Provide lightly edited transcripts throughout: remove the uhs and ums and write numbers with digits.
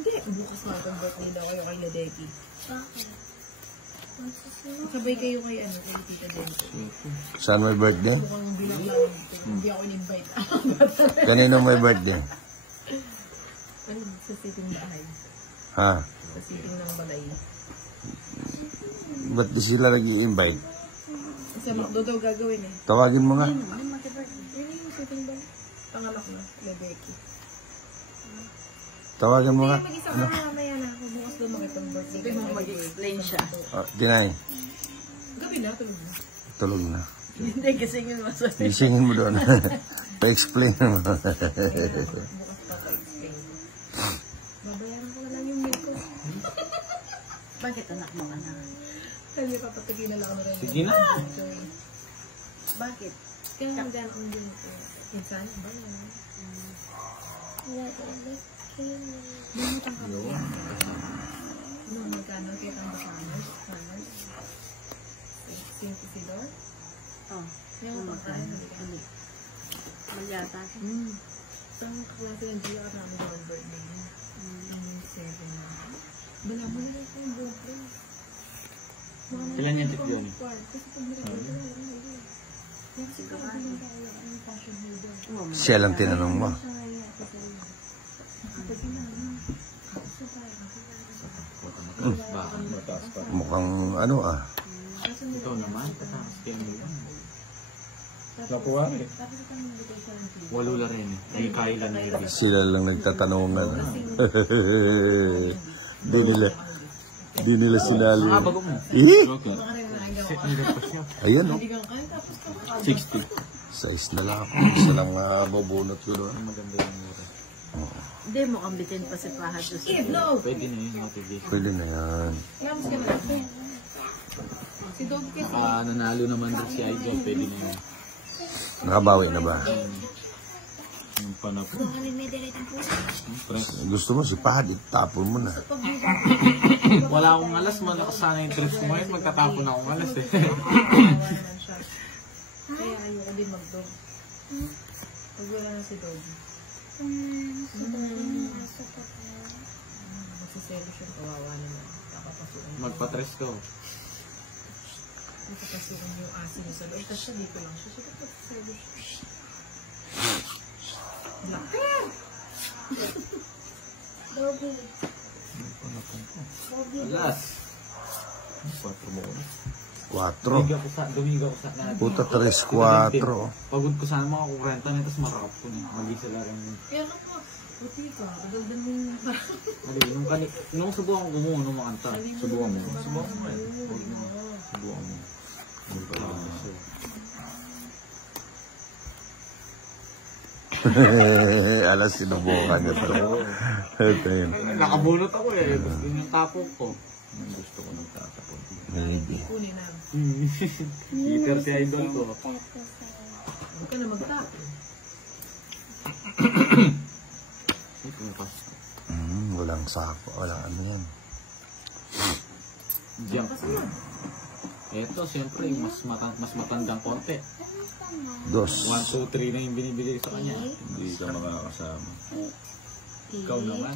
Hindi, bukas na itong birthday daw kayo kay Ladeki. Bakit? Sabay kayo kay ano, kay Tita Dente. Saan may birthday? Mukhang bilang lang, hindi ako in-invite. Kanino may birthday? Sa sitting bahay. Ha? Sa sitting ng balay. Ba't di sila nag-i-invite? Sa McDo daw gagawin eh. Tawagin mo nga. Yun yung sitting bahay. Pangalak na, Ladeki. Tawagin mo nga. Mag-isa ka mamaya na ako. Bukas daw makitang birthday. Hindi mo mag-explain siya. Tinay. Gabi na, tulog na. Tulog na. Hindi, gisingin mo sa... Gisingin mo doon. Pa-explain mo. Bukas pa pa-explain. Babayaran ko na lang yung meal ko. Bakit anak mo na? Sabi papatagin na lang ako na rin. Sige na. Bakit? Kaya magana ang din ko. Minsan, ba yan? Bumutang ka ba? Ano, magkano kaya kang bakamers? $50? Oh. Yung pagkain na rin. Magyata. Saan kaklase ng GR namin yung birthday niya? Yung 7 na. Bala mo na ito yung birthday. Ilan yung tip yun? Kasi pag nila Siya lang tinanong mo. Mukhang ano ah. Ikaw naman, patakas kayo mo yan. Nakuha eh. Walo la rin eh. Ay kailan na yun. Sila lang nagtatanungan. Di nila sinali. Ah, bago mo. Ayan o. 60. Size na lang ako. Isa lang mabunot ko doon. Maganda yung mura. Hindi mo kambitin pa si Pahad. Pwede na yun, motivation. Pwede na yan. Si Dog kasi. Nanalo naman din si Idol. Pwede na yun. Nakabawi na ba? Yung panapo. Gusto mo si Pahad, itapon mo na. Wala akong alas man. Nakasana yung dress mo ngayon. Magtatapon akong alas eh. Kaya ayoko din mag-dog. Pag wala na si Dog. Magsiselos yung kawawa naman. Nakapasukan. Magpatres ko. Nakapasukan yung asin niya sa loob. Tapos siya dito lang siya. Siya magsiselos. Laki! Doggy. Alas. 4 mo. 4. Dumiga ko sa natin. Puta 3-4. Pagod ko sana mga kurenta na, tapos marakap ko na. Mag-isa lang rin. Kaya ka po. Buti ka. Kadagdan mo yung Nung subukan ko mo, nung makanta. Subukan mo. Subukan mo. Subukan mo. Alas sinubukan niya pala. Nakabunot ako eh. Gusto yung tapong ko. Gusto ko nagtatapon. Maybe. kunin na. Peter si Idol ko. Huwag ka na magtapon. Walang sako. Walang ano yan. Diyan. Ito, siyempre, mas matandang konti. 2. 1, 2, 3 na yung binibigay sa kanya. Hindi ka makakasama. Ikaw naman.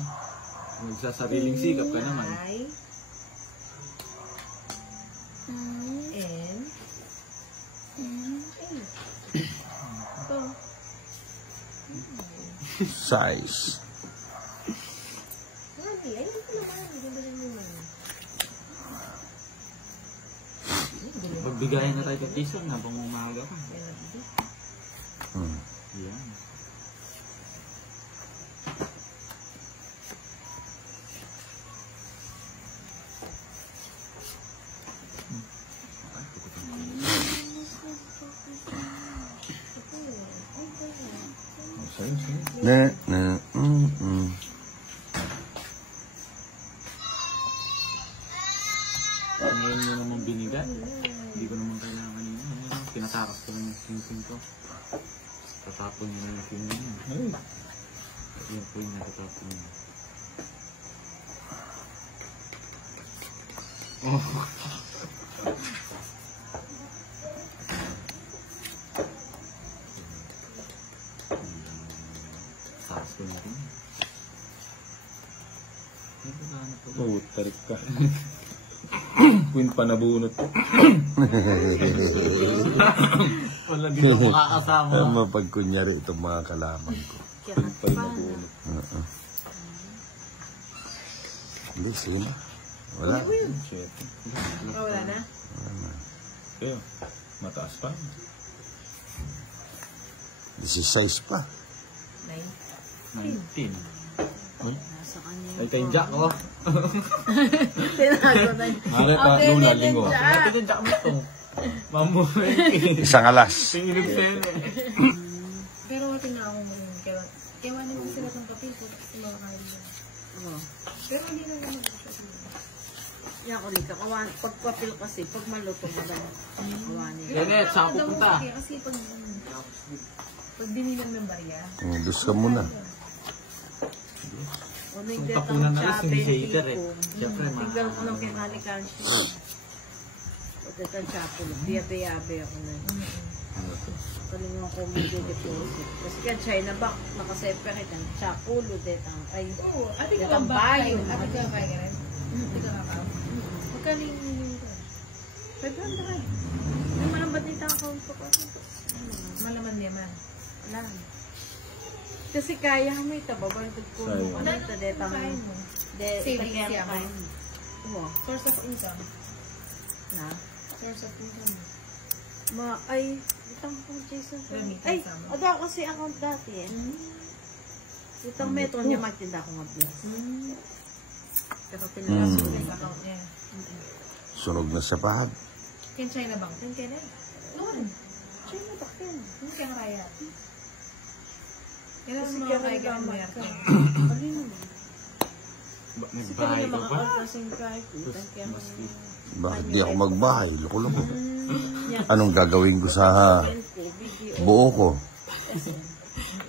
Magsasariling sikap ka naman. N. Ito. Size. Magbigayan na tayo kay Jason habang umaga ka. Yan. Ngayon nyo naman binigay. Hindi ko naman kailangan kanina. Pinatakas ko ng sing-sing ko. Tatapon nyo na yung sing-sing. Yan po yung natatapon nyo. Takas ko na rin. Oh, tarik ka. Queen pa nabunot ko. Wala dito makakasama. Tama pag kunyari itong mga kalaman ko. Kaya Pa rin nabunot. Hindi, sige na. Wala. Shit. Wala na? Kaya, mataas pa. 16 pa. 19. nasa kanya Ay, kay Jack, oh. Tinago na yun. Mare pa, Okay, luna, then, linggo. Jack. Ito din, Jack mo ito. Mamuhay. Isang alas. Tingilog sa'yo eh. Pero tingnan ako mo rin. Kaya wala naman sila ng kape ko. Kasi mga kaya. Oh. Pero hindi na naman siya. Yan ko rin. Pagpapil kasi, pag maluto mo lang. Kawanin. Kenneth, saan ka pupunta? Kasi pag dinilang ng barya. Dus ka muna. O Kung nagdet tapunan ang na lang, hindi shaker eh. tipo. Siyempre, Tignan ko ng kinalikan siya. O dito ang chapel. Biyabe-yabe ako na. Kalingan ko mag-deposit. Kasi ka China ba, nakaseparate ang chapulo dito ang ay. Oo, ate Dito ka ang ba? bayo. Ate ka ba ka rin? Ate ka ba? Magkaling yun ka. Pwede ang dahil. Yung malambat nito ang account ko kasi. Malaman naman. Wala. Kasi kaya mo ito, babantod ko. Sayang. Ano ito, dito ang Kain mo. de, Savings kaya siya. kain. Oo. Source of income. Na? Source of income. Ay, itang kong Jason. Remittance Ay, naman. ado ako kasi account dati eh. Itang metro niya magtinda akong mabilis. Pero pinalas ko na Yung yung account niya. Sunog na sa pahag. Yan China Bank. Yan kaya rin. Noon. China ba yan? Hindi ka naraya. Yan ang Kasi mga kaya kaya nagamat ganyan. ka. Alin mo? Kasi kaya Nagbahay na ka mga ba? outlasing kahit. Itang kaya mo. Bakit di ako magbahay? Loko-loko. Yan. Anong gagawin ko sa buo ko?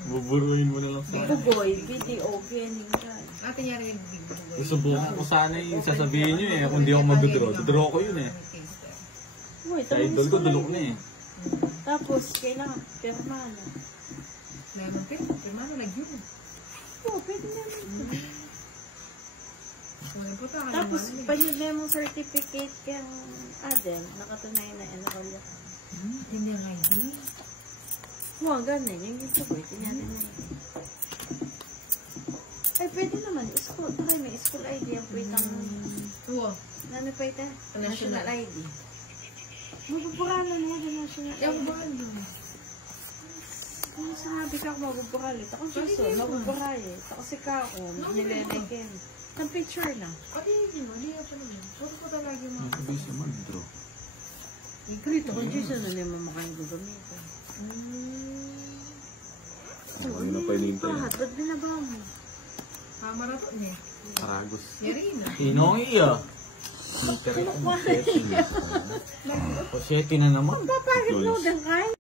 Buburuin mo na lang sa Bugoy, video, ganyan ka. Ate niya rin yung big bugoy. Susubukan ko sana yung sasabihin nyo eh. Kung di ako mag-draw ko yun eh. Uy, Sa idol ko, dulok na eh. Tapos, kailangan, pirma na. Lemon cake. Pirmano, nagyun. Oo, pwede naman. Walang puta ka Tapos, naman. pag mo certificate kang Adel, nakatunayan na enroll ka. Hindi ang ID. Oo, ganun. Yung gusto ko, tinyanan na yun. Ay, pwede naman. School. Takay, may school ID. Ang pwitang, Oo. ano pa ito? National. National ID. Mabuburalan mo yung national Yung ID. buwan doon. Kung sinabi ka ako mabuburalit, ako suso, mabuburalit. Kasi ka ako, nilelekin. Ang picture na. Pati yun, hindi yan pa naman. Puro ko talaga yung mga. Sabi siya mag-draw. Ito kung Jason na naman makain gagamitin. Ano na pa hinihintay? Ba't binabaw mo? Maraton eh. Karagos. Yari na. Inong iya. Pochete na naman. Papagod mo, dang kain.